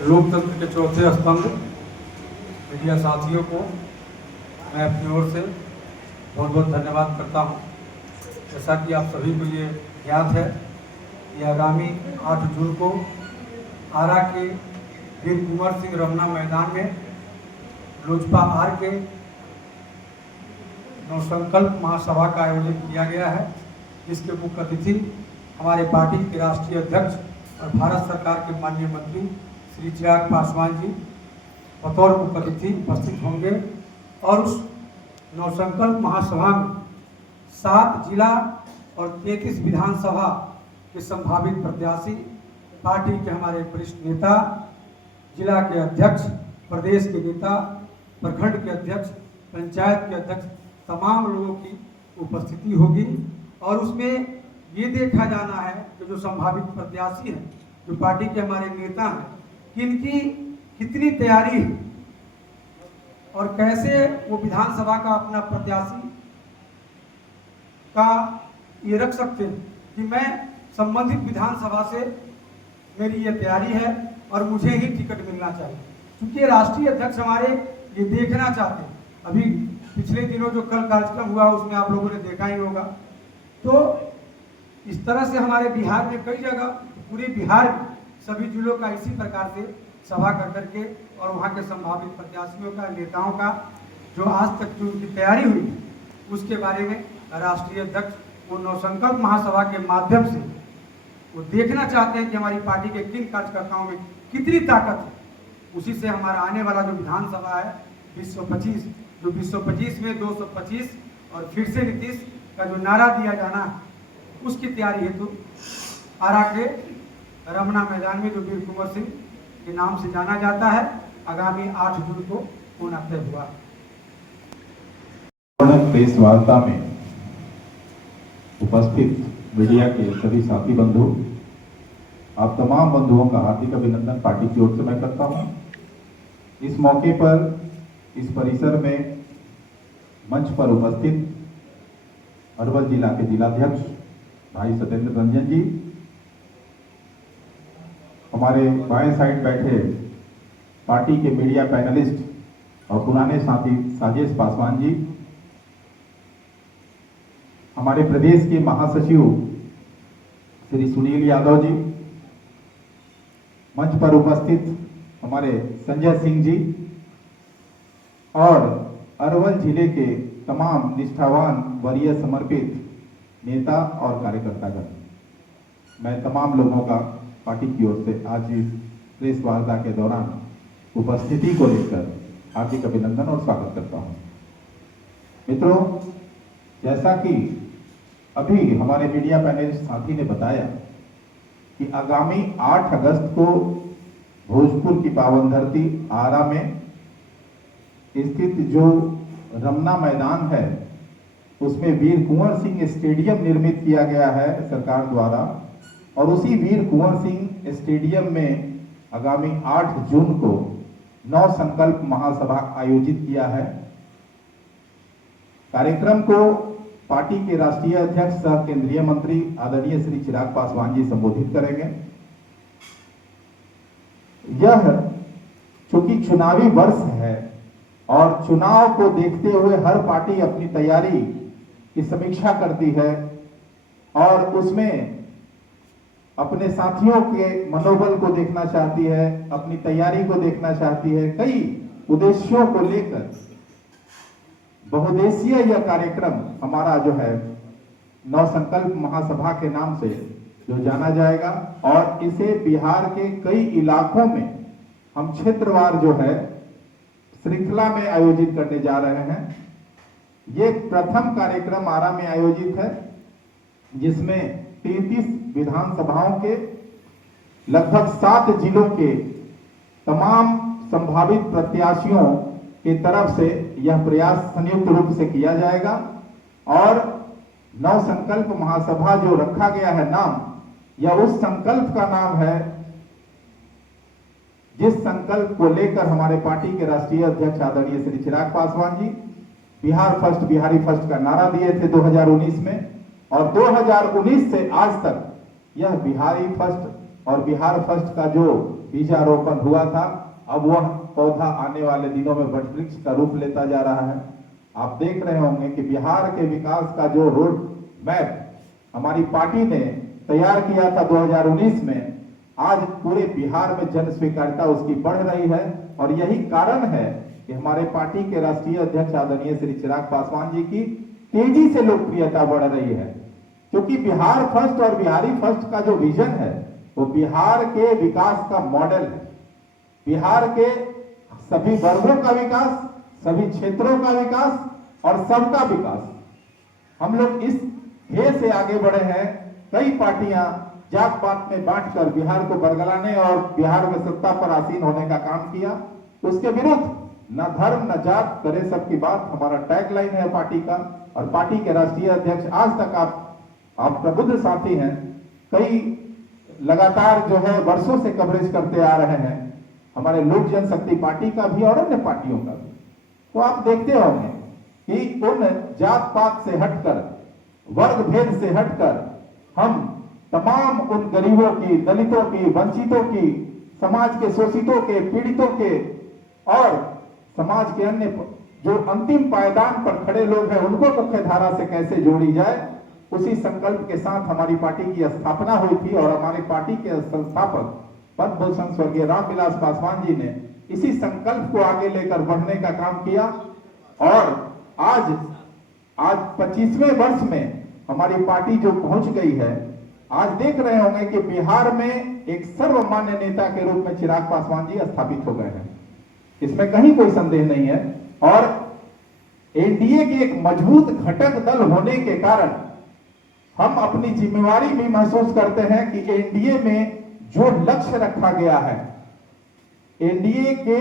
लोकतंत्र के चौथे स्तंभ मीडिया साथियों को मैं अपनी ओर से बहुत बहुत धन्यवाद करता हूं। जैसा कि आप सभी को ये ज्ञात है कि आगामी 8 जून को आरा के वीर कुंवर सिंह रमना मैदान में लोजपा आर के नवसंकल्प महासभा का आयोजन किया गया है, जिसके मुख्य अतिथि हमारे पार्टी के राष्ट्रीय अध्यक्ष और भारत सरकार के माननीय मंत्री श्री चिराग पासवान जी बतौर मुख्य अतिथि उपस्थित होंगे। और उस नवसंकल्प महासभा में 7 जिला और 33 विधानसभा के संभावित प्रत्याशी, पार्टी के हमारे वरिष्ठ नेता, जिला के अध्यक्ष, प्रदेश के नेता, प्रखंड के अध्यक्ष, पंचायत के अध्यक्ष, तमाम लोगों की उपस्थिति होगी। और उसमें ये देखा जाना है कि जो संभावित प्रत्याशी हैं, जो पार्टी के हमारे नेता हैं, किनकी कितनी तैयारी है और कैसे वो विधानसभा का अपना प्रत्याशी का ये रख सकते हैं कि मैं संबंधित विधानसभा से मेरी ये तैयारी है और मुझे ही टिकट मिलना चाहिए। क्योंकि राष्ट्रीय अध्यक्ष हमारे ये देखना चाहते हैं। अभी पिछले दिनों जो कल कार्यक्रम हुआ उसमें आप लोगों ने देखा ही होगा। तो इस तरह से हमारे बिहार में कई जगह, पूरे बिहार में सभी जिलों का इसी प्रकार से सभा कर करके और वहाँ के संभावित प्रत्याशियों का, नेताओं का जो आज तक जो उनकी तैयारी हुई है उसके बारे में राष्ट्रीय अध्यक्ष वो नवसंकल्प महासभा के माध्यम से वो देखना चाहते हैं कि हमारी पार्टी के किन कार्यकर्ताओं में कितनी ताकत है। उसी से हमारा आने वाला जो विधानसभा है 225, जो 225 में 225 और फिर से नीतीश का जो नारा दिया जाना है उसकी तैयारी हेतु आरा के रमना मैदान में जो वीर कुंवर सिंह के नाम से जाना जाता है, आगामी 8 जून को होना तय हुआ। प्रेस वार्ता में उपस्थित मीडिया के सभी साथी बंधु, आप तमाम बंधुओं का हार्दिक अभिनंदन पार्टी की ओर से मैं करता हूं। इस मौके पर इस परिसर में मंच पर उपस्थित अरवल जिला के जिलाध्यक्ष भाई सत्येंद्र रंजन जी, हमारे बाएं साइड बैठे पार्टी के मीडिया पैनलिस्ट और पुराने साथी साजेश पासवान जी, हमारे प्रदेश के महासचिव श्री सुनील यादव जी, मंच पर उपस्थित हमारे संजय सिंह जी और अरवल जिले के तमाम निष्ठावान वरीय समर्पित नेता और कार्यकर्तागण, मैं तमाम लोगों का पार्टी की ओर से आज इस प्रेस वार्ता के दौरान उपस्थिति को लेकर हार्दिक अभिनंदन और स्वागत करता हूं। मित्रों, जैसा कि अभी हमारे मीडिया पैनलिस्ट साथी ने बताया कि आगामी 8 अगस्त को भोजपुर की पावन धरती आरा में स्थित जो रमना मैदान है उसमें वीर कुंवर सिंह स्टेडियम निर्मित किया गया है सरकार द्वारा, और उसी वीर कुंवर सिंह स्टेडियम में आगामी 8 जून को नव संकल्प महासभा आयोजित किया है। कार्यक्रम को पार्टी के राष्ट्रीय अध्यक्ष सह केंद्रीय मंत्री आदरणीय श्री चिराग पासवान जी संबोधित करेंगे। यह चूंकि चुनावी वर्ष है और चुनाव को देखते हुए हर पार्टी अपनी तैयारी की समीक्षा करती है और उसमें अपने साथियों के मनोबल को देखना चाहती है, अपनी तैयारी को देखना चाहती है। कई उद्देश्यों को लेकर बहुउद्देशीय यह कार्यक्रम हमारा जो है नव संकल्प महासभा के नाम से जो जाना जाएगा, और इसे बिहार के कई इलाकों में हम क्षेत्रवार जो है श्रृंखला में आयोजित करने जा रहे हैं। ये प्रथम कार्यक्रम आरा में आयोजित है, जिसमें 33 विधानसभाओं के लगभग 7 जिलों के तमाम संभावित प्रत्याशियों की तरफ से यह प्रयास संयुक्त रूप से किया जाएगा। और नव संकल्प महासभा जो रखा गया है नाम, यह उस संकल्प का नाम है जिस संकल्प को लेकर हमारे पार्टी के राष्ट्रीय अध्यक्ष आदरणीय श्री चिराग पासवान जी बिहार फर्स्ट, बिहारी फर्स्ट का नारा दिए थे 2019 में, और 2019 से आज तक यह बिहारी फर्स्ट और बिहार फर्स्ट का जो बीजारोपण हुआ था, अब वह पौधा आने वाले दिनों में वटवृक्ष का रूप लेता जा रहा है। आप देख रहे होंगे कि बिहार के विकास का जो रोड मैप हमारी पार्टी ने तैयार किया था 2019 में, आज पूरे बिहार में जन स्वीकार्यता उसकी बढ़ रही है। और यही कारण है कि हमारे पार्टी के राष्ट्रीय अध्यक्ष आदरणीय श्री चिराग पासवान जी की तेजी से लोकप्रियता बढ़ रही है, क्योंकि बिहार फर्स्ट और बिहारी फर्स्ट का जो विजन है वो बिहार के विकास का मॉडल है। बिहार के सभी वर्गों का विकास, सभी क्षेत्रों का विकास और सबका विकास। हम लोग इस ध्येय से आगे बढ़े हैं। कई पार्टियां जात पात में बांटकर बिहार को बरगलाने और बिहार में सत्ता पर आसीन होने का काम किया। उसके विरुद्ध न धर्म न जात करे सबकी बात हमारा टैगलाइन है पार्टी का। और पार्टी के राष्ट्रीय अध्यक्ष आज तक आप प्रबुद्ध साथी हैं, कई लगातार जो है वर्षों से कवरेज करते आ रहे हैं हमारे लोक जनशक्ति पार्टी का भी और अन्य पार्टियों का भी। तो आप देखते होंगे कि उन जात पात से हटकर, वर्ग भेद से हटकर हम तमाम उन गरीबों की, दलितों की, वंचितों की, समाज के शोषितों के, पीड़ितों के और समाज के अन्य जो अंतिम पायदान पर खड़े लोग हैं उनको मुख्य धारा से कैसे जोड़ी जाए, उसी संकल्प के साथ हमारी पार्टी की स्थापना हुई थी। और हमारी पार्टी के संस्थापक पद्म भूषण स्वर्गीय रामविलास पासवान जी ने इसी संकल्प को आगे लेकर बढ़ने का काम किया। और आज 25वें वर्ष में हमारी पार्टी जो पहुंच गई है, आज देख रहे होंगे कि बिहार में एक सर्वमान्य नेता के रूप में चिराग पासवान जी स्थापित हो गए हैं, इसमें कहीं कोई संदेह नहीं है। और एनडीए के एक मजबूत घटक दल होने के कारण हम अपनी जिम्मेवारी भी महसूस करते हैं कि एनडीए में जो लक्ष्य रखा गया है, एनडीए के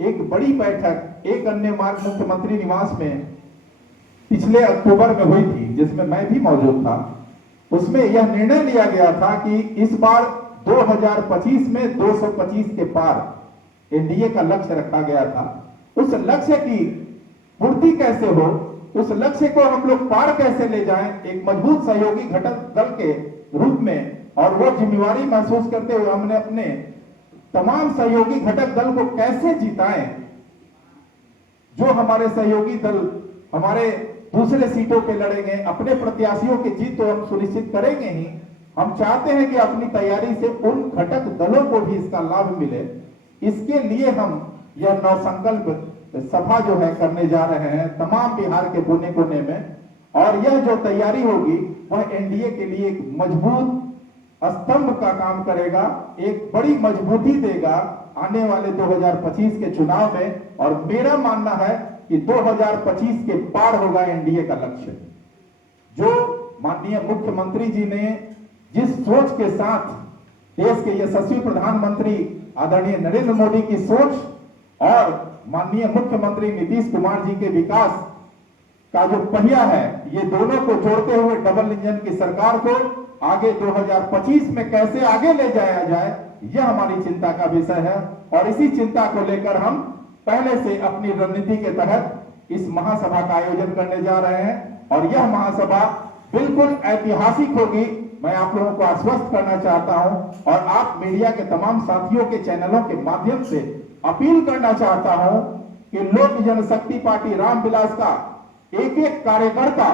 एक बड़ी बैठक एक अन्य मार्ग मुख्यमंत्री निवास में पिछले अक्टूबर में हुई थी, जिसमें मैं भी मौजूद था। उसमें यह निर्णय लिया गया था कि इस बार 2025 में 225 के पार एनडीए का लक्ष्य रखा गया था। उस लक्ष्य की पूर्ति कैसे हो, उस लक्ष्य को हम लोग पार कैसे ले जाएं, एक मजबूत सहयोगी घटक दल के रूप में, और वो जिम्मेवारी महसूस करते हुए हमने अपने तमाम सहयोगी घटक दल को कैसे जिताएं। जो हमारे सहयोगी दल हमारे दूसरे सीटों पे लड़ेंगे, अपने प्रत्याशियों की जीत तो हम सुनिश्चित करेंगे ही, हम चाहते हैं कि अपनी तैयारी से उन घटक दलों को भी इसका लाभ मिले। इसके लिए हम यह नवसंकल्प सभा जो है करने जा रहे हैं तमाम बिहार के कोने कोने में। और यह जो तैयारी होगी वह एनडीए के लिए एक मजबूत स्तंभ का काम करेगा, एक बड़ी मजबूती देगा आने वाले 2025 के चुनाव में। और मेरा मानना है कि 2025 के पार होगा एनडीए का लक्ष्य। जो माननीय मुख्यमंत्री जी ने जिस सोच के साथ देश के यशस्वी प्रधानमंत्री आदरणीय नरेंद्र मोदी की सोच और माननीय मुख्यमंत्री नीतीश कुमार जी के विकास का जो पहिया है, ये दोनों को जोड़ते हुए डबल इंजन की सरकार को आगे 2025 में कैसे आगे ले जाया जाए, यह हमारी चिंता का विषय है। और इसी चिंता को लेकर हम पहले से अपनी रणनीति के तहत इस महासभा का आयोजन करने जा रहे हैं। और यह महासभा बिल्कुल ऐतिहासिक होगी, मैं आप लोगों को आश्वस्त करना चाहता हूं। और आप मीडिया के तमाम साथियों के चैनलों के माध्यम से अपील करना चाहता हूं कि लोक जनशक्ति पार्टी रामविलास का एक एक कार्यकर्ता,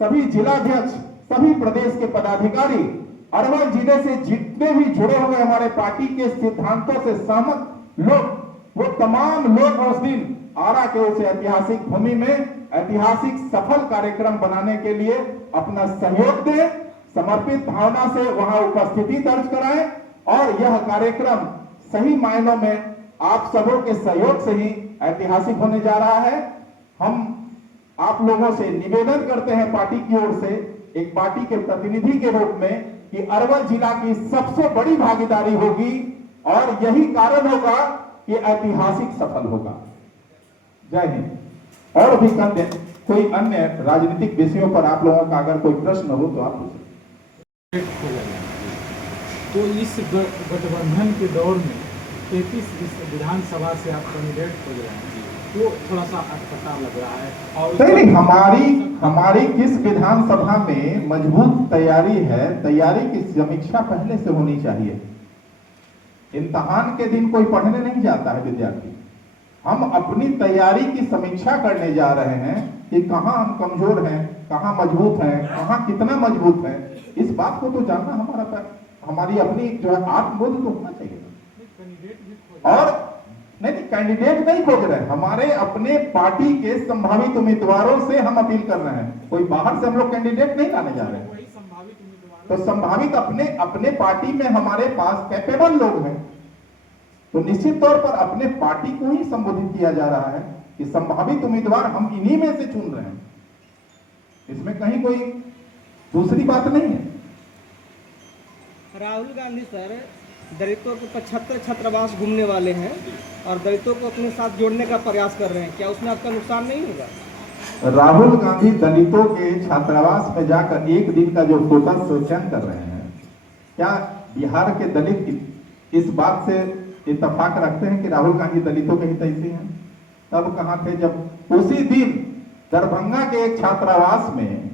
सभी जिलाध्यक्ष, सभी प्रदेश के पदाधिकारी, अरवल जिले से जितने भी जुड़े हुए हमारे पार्टी के सिद्धांतों से सहमत लोग, वो तमाम लोग उस दिन आरा के उस ऐतिहासिक भूमि में ऐतिहासिक सफल कार्यक्रम बनाने के लिए अपना सहयोग दें, समर्पित भावना से वहां उपस्थिति दर्ज कराएं। और यह कार्यक्रम सही मायनों में आप सबों के सहयोग से ही ऐतिहासिक होने जा रहा है। हम आप लोगों से निवेदन करते हैं पार्टी की ओर से, एक पार्टी के प्रतिनिधि के रूप में, कि अरवल जिला की सबसे बड़ी भागीदारी होगी और यही कारण होगा कि ऐतिहासिक सफल होगा। जय हिंद। और भी कोई अन्य राजनीतिक विषयों पर आप लोगों का अगर कोई प्रश्न हो तो आप पूछें। तो इस गठबंधन के दौर में 33 विधानसभा से आप कैंडिडेट खोज रहे हैं, तो थोड़ा सा अटपटा लग रहा है। और नहीं, हमारी किस विधानसभा में मजबूत तैयारी है, तैयारी की समीक्षा पहले से होनी चाहिए। इम्तहान के दिन कोई पढ़ने नहीं जाता है विद्यार्थी। हम अपनी तैयारी की समीक्षा करने जा रहे हैं कि कहाँ हम कमजोर हैं, कहाँ मजबूत हैं, कहाँ कितना मजबूत हैं। इस बात को तो जानना हमारी अपनी जो है आत्मबोध तो होना चाहिए। और नहीं कैंडिडेट नहीं खोज रहे, हमारे अपने पार्टी के संभावित उम्मीदवारों से हम अपील कर रहे हैं। कोई बाहर से हम लोग कैंडिडेट नहीं लाने जा रहे हैं। तो संभावित अपने पार्टी में हमारे पास कैपेबल लोग हैं, तो निश्चित तौर पर अपने पार्टी को ही संबोधित किया जा रहा है कि संभावित उम्मीदवार हम इन्हीं में से चुन रहे हैं। इसमें कहीं कोई दूसरी बात नहीं है। राहुल गांधी सर दलितों के 75 छात्रावास घूमने वाले हैं और दलितों को अपने साथ जोड़ने का प्रयास कर रहे हैं, क्या उसमें आपका नुकसान नहीं होगा? राहुल गांधी दलितों के छात्रावास में जाकर एक दिन का जो फोकस सेशन कर रहे हैं, क्या बिहार के दलित इस बात से इत्तेफाक रखते हैं कि राहुल गांधी दलितों के हितैषी हैं? तब कहां थे जब उसी दिन दरभंगा के एक छात्रावास में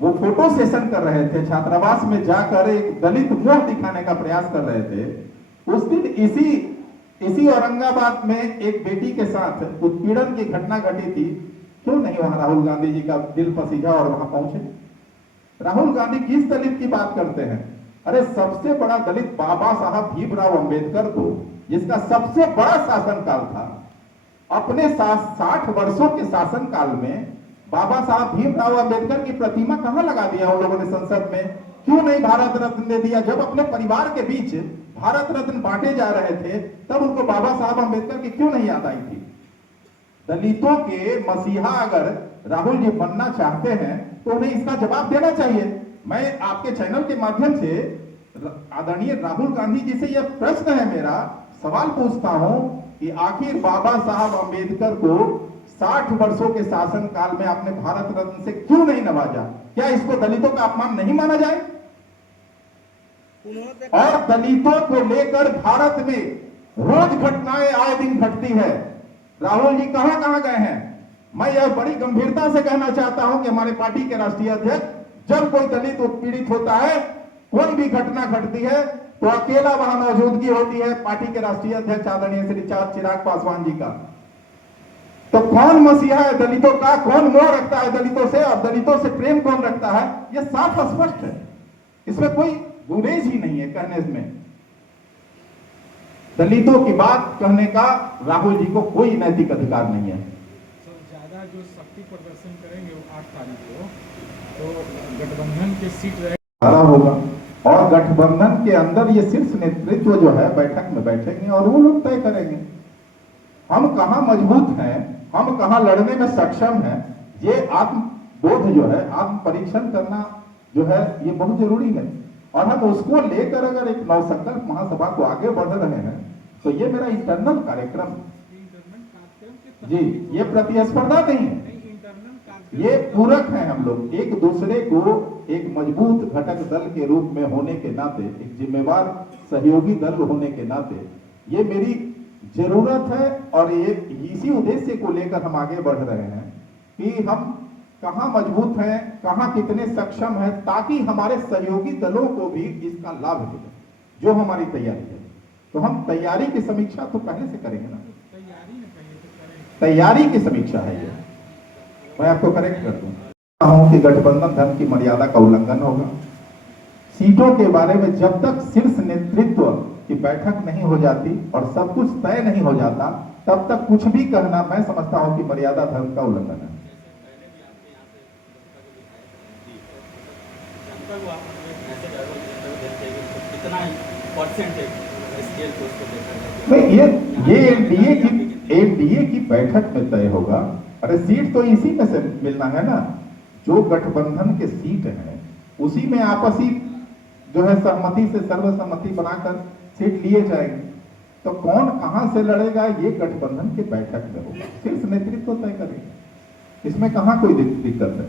वो फोटो सेशन कर रहे थे, छात्रावास में जाकर एक दलित मुंह दिखाने का प्रयास कर रहे थे। उस दिन इसी औरंगाबाद में एक बेटी के साथ उत्पीड़न की घटना घटी थी। क्यों नहीं वहां राहुल गांधी जी का दिल पसीजा और वहां पहुंचे? राहुल गांधी किस दलित की बात करते हैं? अरे सबसे बड़ा दलित बाबा साहब भीमराव अंबेडकर को, जिसका सबसे बड़ा शासनकाल था, अपने 60 वर्षों के शासनकाल में बाबा साहब भीमराव अंबेडकर की प्रतिमा कहां लगा दिया उन लोगों ने संसद में? क्यों नहीं भारत रत्न दे दिया? जब अपने परिवार के बीच भारत रत्न बांटे जा रहे थे तब उनको बाबा साहब अंबेडकर की क्यों नहीं याद आई थी? दलितों के मसीहा अगर राहुल जी बनना चाहते हैं तो उन्हें इसका जवाब देना चाहिए। मैं आपके चैनल के माध्यम से आदरणीय राहुल गांधी जी से यह प्रश्न है, मेरा सवाल पूछता हूं कि आखिर बाबा साहब अंबेडकर को 60 वर्षों के शासनकाल में आपने भारत रत्न से क्यों नहीं नवाजा? क्या इसको दलितों का अपमान नहीं माना जाए? और दलितों को लेकर भारत में रोज घटनाएं आए दिन घटती है। राहुल जी कहां कहां गए हैं? मैं यह बड़ी गंभीरता से कहना चाहता हूं कि हमारे पार्टी के राष्ट्रीय अध्यक्ष, जब कोई दलित उत्पीड़ित होता है, कोई भी घटना घटती है, तो अकेला वहां मौजूदगी होती है पार्टी के राष्ट्रीय अध्यक्ष आदरणीय श्री चिराग पासवान जी का। तो कौन मसीहा है दलितों का? कौन मोह रखता है दलितों से और दलितों से प्रेम कौन रखता है? यह साफ स्पष्ट है, इसमें कोई गुरेज ही नहीं है कहने में। दलितों की बात कहने का राहुल जी को कोई नैतिक अधिकार नहीं है। तो ज्यादा जो शक्ति प्रदर्शन करेंगे वो 8 तारीख को, तो गठबंधन के सीट रहा होगा और गठबंधन के अंदर ये शीर्ष नेतृत्व जो है बैठक में बैठेंगे और वो लोग तय करेंगे हम कहां मजबूत हैं, हम कहां लड़ने में सक्षम हैं। ये आत्मबोध जो है, आत्म परीक्षण करना जो है, ये बहुत जरूरी है। और हम उसको लेकर अगर एक नवसंकल्प महासभा को आगे बढ़ रहे हैं तो ये मेरा इंटरनल कार्यक्रम जी, ये प्रतिस्पर्धा नहीं है, ये पूरक है। हम लोग एक दूसरे को एक मजबूत घटक दल के रूप में होने के नाते, एक जिम्मेवार सहयोगी दल होने के नाते ये मेरी जरूरत है और ये इसी उद्देश्य को लेकर हम आगे बढ़ रहे हैं कि हम कहां मजबूत हैं, कहां कितने सक्षम हैं, ताकि हमारे सहयोगी दलों को भी इसका लाभ मिले, जो हमारी तैयारी है। तो हम तैयारी की समीक्षा तो पहले से करेंगे ना, तैयारी की समीक्षा है ये। मैं आपको करेक्ट कर दूं कि गठबंधन धर्म की मर्यादा का उल्लंघन होगा। सीटों के बारे में जब तक शीर्ष नेतृत्व की बैठक नहीं हो जाती और सब कुछ तय नहीं हो जाता, तब तक कुछ भी कहना मैं समझता हूं कि मर्यादा धर्म का उल्लंघन है। नहीं, ये एनडीए की बैठक में तय होगा। अरे सीट तो इसी में से मिलना है ना, जो गठबंधन के सीट है उसी में आपसी जो है सहमति से सर्वसम्मति बनाकर सीट लिए जाएंगे। तो कौन कहां से लड़ेगा ये गठबंधन की बैठक में होगा, शीर्ष नेतृत्व तय करेगा, इसमें कहां कोई दिक्कत है।